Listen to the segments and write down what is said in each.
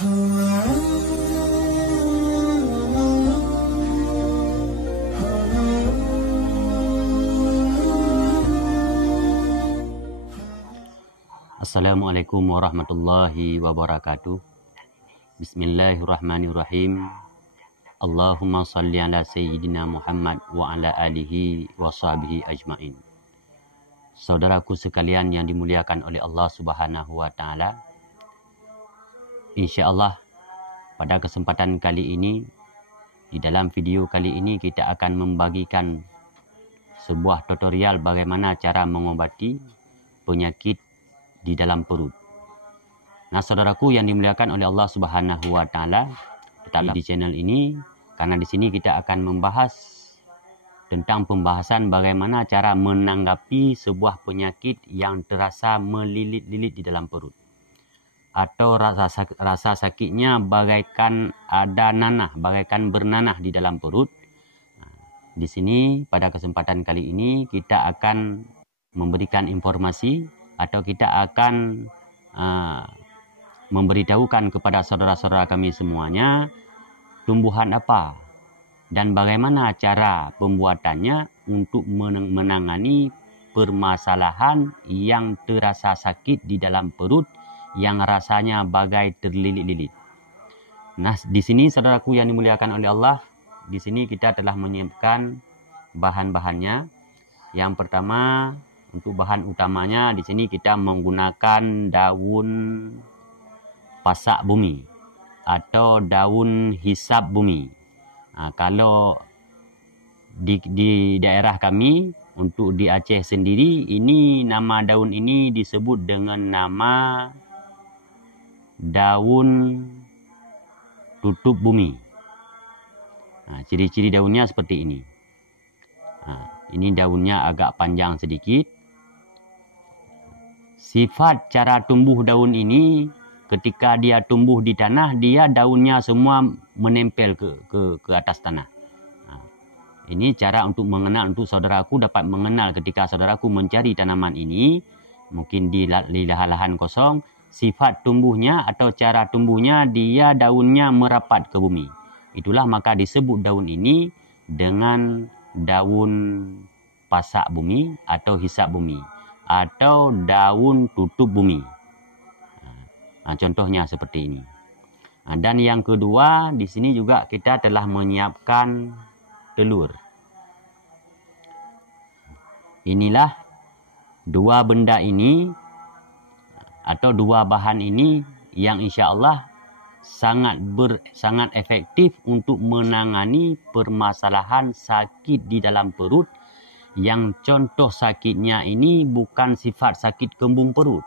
Assalamualaikum warahmatullahi wabarakatuh. Bismillahirrahmanirrahim. Allahumma salli ala Sayyidina Muhammad wa ala alihi wa sahbihi ajma'in. Saudaraku sekalian yang dimuliakan oleh Allah Subhanahu wa Ta'ala, InsyaAllah pada kesempatan kali ini, di dalam video kali ini kita akan membagikan sebuah tutorial bagaimana cara mengobati penyakit di dalam perut. Nah, saudaraku yang dimuliakan oleh Allah Subhanahu wa Ta'ala, tetaplah di channel ini karena di sini kita akan membahas tentang pembahasan bagaimana cara menanggapi sebuah penyakit yang terasa melilit-lilit di dalam perut, atau rasa sakitnya bagaikan ada nanah, bagaikan bernanah di dalam perut. Di sini pada kesempatan kali ini kita akan memberikan informasi atau kita akan memberitahukan kepada saudara-saudara kami semuanya tumbuhan apa dan bagaimana cara pembuatannya untuk menangani permasalahan yang terasa sakit di dalam perut yang rasanya bagai terlilit-lilit. Nah, di sini saudaraku yang dimuliakan oleh Allah, di sini kita telah menyiapkan bahan-bahannya. Yang pertama, untuk bahan utamanya di sini kita menggunakan daun pasak bumi atau daun hisap bumi. Kalau di daerah kami, untuk di Aceh sendiri, ini nama daun ini disebut dengan nama daun tutup bumi. Ciri-ciri daunnya seperti ini. Ini daunnya agak panjang sedikit. Sifat cara tumbuh daun ini, ketika dia tumbuh di tanah, dia daunnya semua menempel ke atas tanah. Ini cara untuk mengenal, untuk saudaraku dapat mengenal ketika saudaraku mencari tanaman ini, mungkin di lahan kosong, sifat tumbuhnya atau cara tumbuhnya, dia daunnya merapat ke bumi. Itulah maka disebut daun ini dengan daun pasak bumi atau hisap bumi, atau daun tutup bumi. Contohnya seperti ini. Dan yang kedua, di sini juga kita telah menyiapkan telur. Inilah dua benda ini atau dua bahan ini yang insya Allah sangat efektif untuk menangani permasalahan sakit di dalam perut. Yang contoh sakitnya ini bukan sifat sakit kembung perut,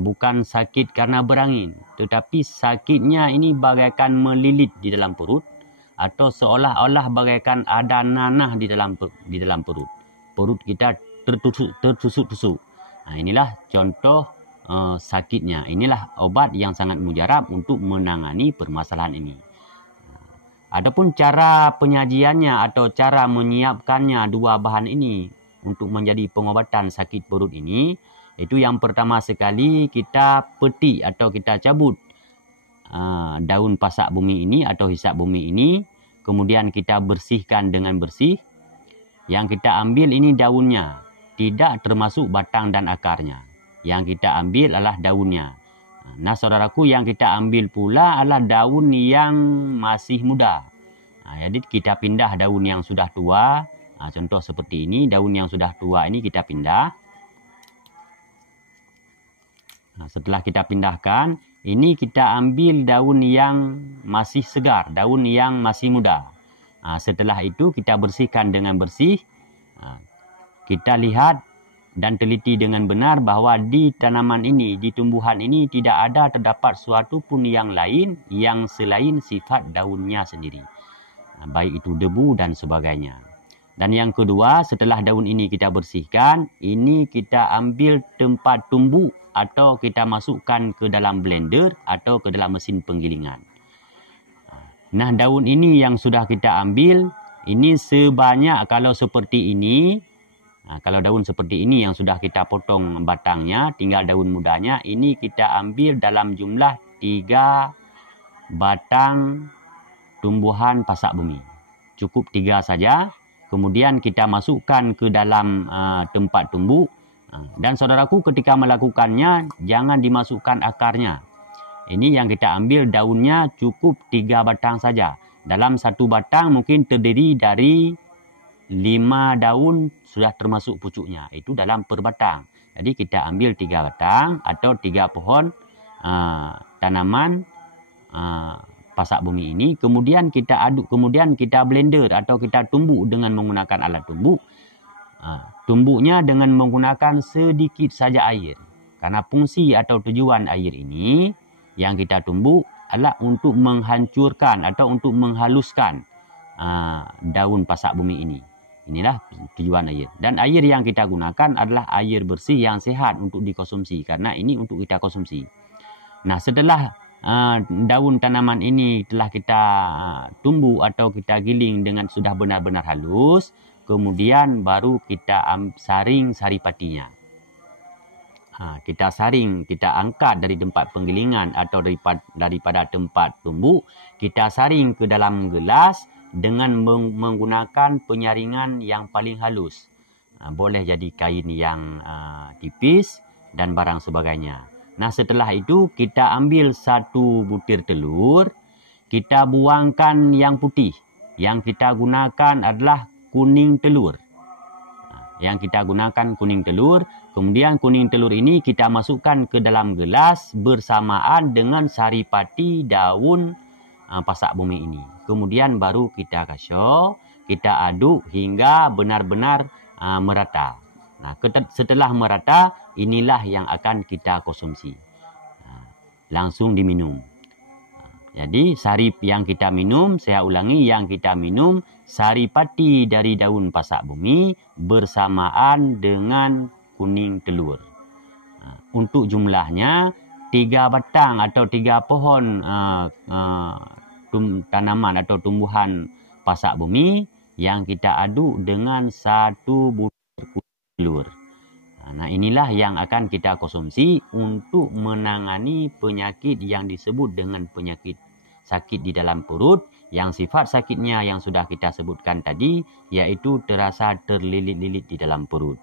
bukan sakit karena berangin, tetapi sakitnya ini bagaikan melilit di dalam perut, atau seolah-olah bagaikan ada nanah di dalam perut. Perut kita tertusuk-tusuk. Inilah contoh sakitnya. Inilah obat yang sangat mujarab untuk menangani permasalahan ini. Adapun cara penyajiannya atau cara menyiapkannya dua bahan ini untuk menjadi pengobatan sakit perut ini, itu yang pertama sekali kita petik atau kita cabut daun pasak bumi ini atau hisap bumi ini, kemudian kita bersihkan dengan bersih. Yang kita ambil ini daunnya, tidak termasuk batang dan akarnya. Yang kita ambil adalah daunnya. Nah, saudaraku, yang kita ambil pula adalah daun yang masih muda. Jadi kita pindah daun yang sudah tua. Contoh seperti ini, daun yang sudah tua ini kita pindah. Setelah kita pindahkan, ini kita ambil daun yang masih segar, daun yang masih muda. Setelah itu kita bersihkan dengan bersih. Kita lihat dan teliti dengan benar bahwa di tanaman ini, di tumbuhan ini tidak ada terdapat suatu pun yang lain yang selain sifat daunnya sendiri, baik itu debu dan sebagainya. Dan yang kedua, setelah daun ini kita bersihkan, ini kita ambil tempat tumbuk atau kita masukkan ke dalam blender atau ke dalam mesin penggilingan. Nah, daun ini yang sudah kita ambil, ini sebanyak kalau seperti ini. Kalau daun seperti ini yang sudah kita potong batangnya, tinggal daun mudanya, ini kita ambil dalam jumlah 3 batang tumbuhan pasak bumi. Cukup 3 saja. Kemudian kita masukkan ke dalam tempat tumbuk. Dan saudaraku, ketika melakukannya, jangan dimasukkan akarnya. Ini yang kita ambil daunnya cukup 3 batang saja. Dalam satu batang mungkin terdiri dari 5 daun sudah termasuk pucuknya. Itu dalam per batang. Jadi kita ambil 3 batang atau 3 pohon tanaman pasak bumi ini. Kemudian kita aduk, kemudian kita blender atau kita tumbuk dengan menggunakan alat tumbuk. Tumbuknya dengan menggunakan sedikit saja air. Karena fungsi atau tujuan air ini yang kita tumbuk adalah untuk menghancurkan atau untuk menghaluskan daun pasak bumi ini. Inilah tujuan air. Dan air yang kita gunakan adalah air bersih yang sehat untuk dikonsumsi. Karena ini untuk kita konsumsi. Nah, setelah daun tanaman ini telah kita tumbuk atau kita giling dengan sudah benar-benar halus, kemudian baru kita saring saripatinya. Kita saring, kita angkat dari tempat penggilingan atau daripada tempat tumbuk, kita saring ke dalam gelas dengan menggunakan penyaringan yang paling halus. Boleh jadi kain yang tipis dan barang sebagainya. Nah, setelah itu kita ambil 1 butir telur, kita buangkan yang putih. Yang kita gunakan adalah kuning telur. Yang kita gunakan kuning telur. Kemudian kuning telur ini kita masukkan ke dalam gelas bersamaan dengan saripati daun pasak bumi ini. Kemudian baru kita kacau, kita aduk hingga benar-benar merata. Nah, setelah merata, inilah yang akan kita konsumsi. Langsung diminum. Jadi sarip yang kita minum, saya ulangi, yang kita minum saripati dari daun pasak bumi bersamaan dengan kuning telur. Untuk jumlahnya 3 batang atau 3 pohon tanaman atau tumbuhan pasak bumi yang kita aduk dengan 1 butir telur. Nah, inilah yang akan kita konsumsi untuk menangani penyakit yang disebut dengan penyakit sakit di dalam perut, yang sifat sakitnya yang sudah kita sebutkan tadi, yaitu terasa terlilit-lilit di dalam perut.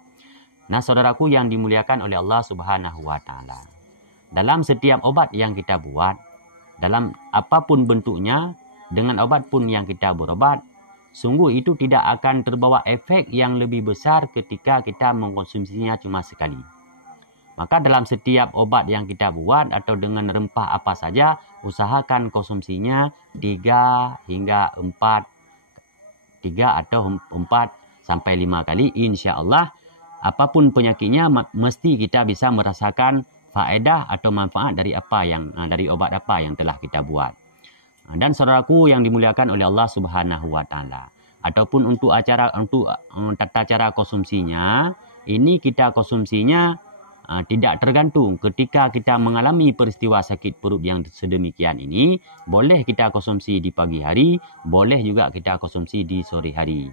Nah, saudaraku yang dimuliakan oleh Allah Subhanahu wa Ta'ala, dalam setiap obat yang kita buat, dalam apapun bentuknya, dengan obat pun yang kita berobat, sungguh itu tidak akan terbawa efek yang lebih besar ketika kita mengkonsumsinya cuma sekali. Maka dalam setiap obat yang kita buat atau dengan rempah apa saja, usahakan konsumsinya 3 atau 4 sampai 5 kali. Insya Allah, apapun penyakitnya, mesti kita bisa merasakan faedah atau manfaat dari obat apa yang telah kita buat. Dan saudaraku yang dimuliakan oleh Allah Subhanahu wa Ta'ala, ataupun untuk tata cara konsumsinya, ini kita konsumsinya tidak tergantung. Ketika kita mengalami peristiwa sakit perut yang sedemikian ini, boleh kita konsumsi di pagi hari, boleh juga kita konsumsi di sore hari.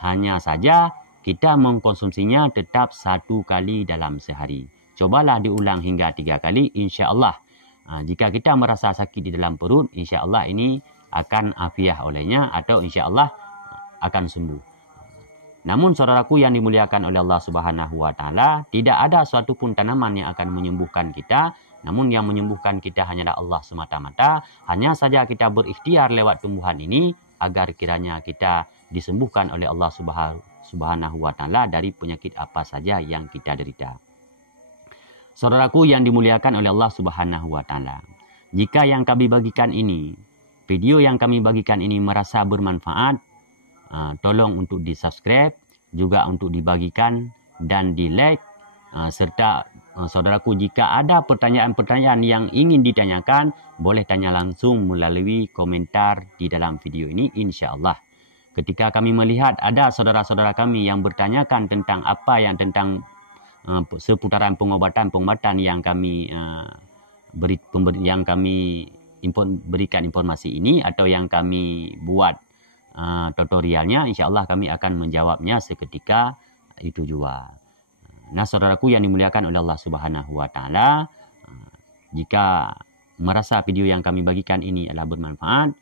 Hanya saja kita mengkonsumsinya tetap 1 kali dalam sehari. Cobalah diulang hingga 3 kali, insya Allah. Jika kita merasa sakit di dalam perut, insya Allah ini akan afiah olehnya atau insya Allah akan sembuh. Namun saudaraku yang dimuliakan oleh Allah Subhanahu wa Ta'ala, tidak ada suatu pun tanaman yang akan menyembuhkan kita. Namun yang menyembuhkan kita hanyalah Allah semata-mata. Hanya saja kita berikhtiar lewat tumbuhan ini agar kiranya kita disembuhkan oleh Allah Subhanahu wa Ta'ala dari penyakit apa saja yang kita derita. Saudaraku yang dimuliakan oleh Allah Subhanahu wa Ta'ala, jika yang kami bagikan ini, video yang kami bagikan ini merasa bermanfaat, tolong untuk di-subscribe, juga untuk dibagikan dan di-like, serta saudaraku jika ada pertanyaan-pertanyaan yang ingin ditanyakan, boleh tanya langsung melalui komentar di dalam video ini, insya Allah. Ketika kami melihat ada saudara-saudara kami yang bertanyakan tentang tentang seputaran pengobatan yang kami berikan informasi ini atau yang kami buat tutorialnya, insya Allah kami akan menjawabnya seketika itu juga. Nah, saudaraku yang dimuliakan oleh Allah Subhanahu wa Ta'ala, jika merasa video yang kami bagikan ini adalah bermanfaat,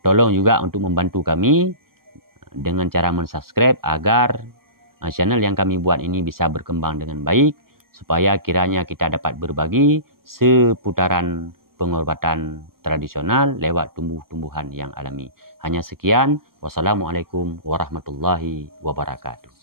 tolong juga untuk membantu kami dengan cara mensubscribe agar channel yang kami buat ini bisa berkembang dengan baik, supaya kiranya kita dapat berbagi seputaran pengobatan tradisional lewat tumbuh-tumbuhan yang alami. Hanya sekian. Wassalamualaikum warahmatullahi wabarakatuh.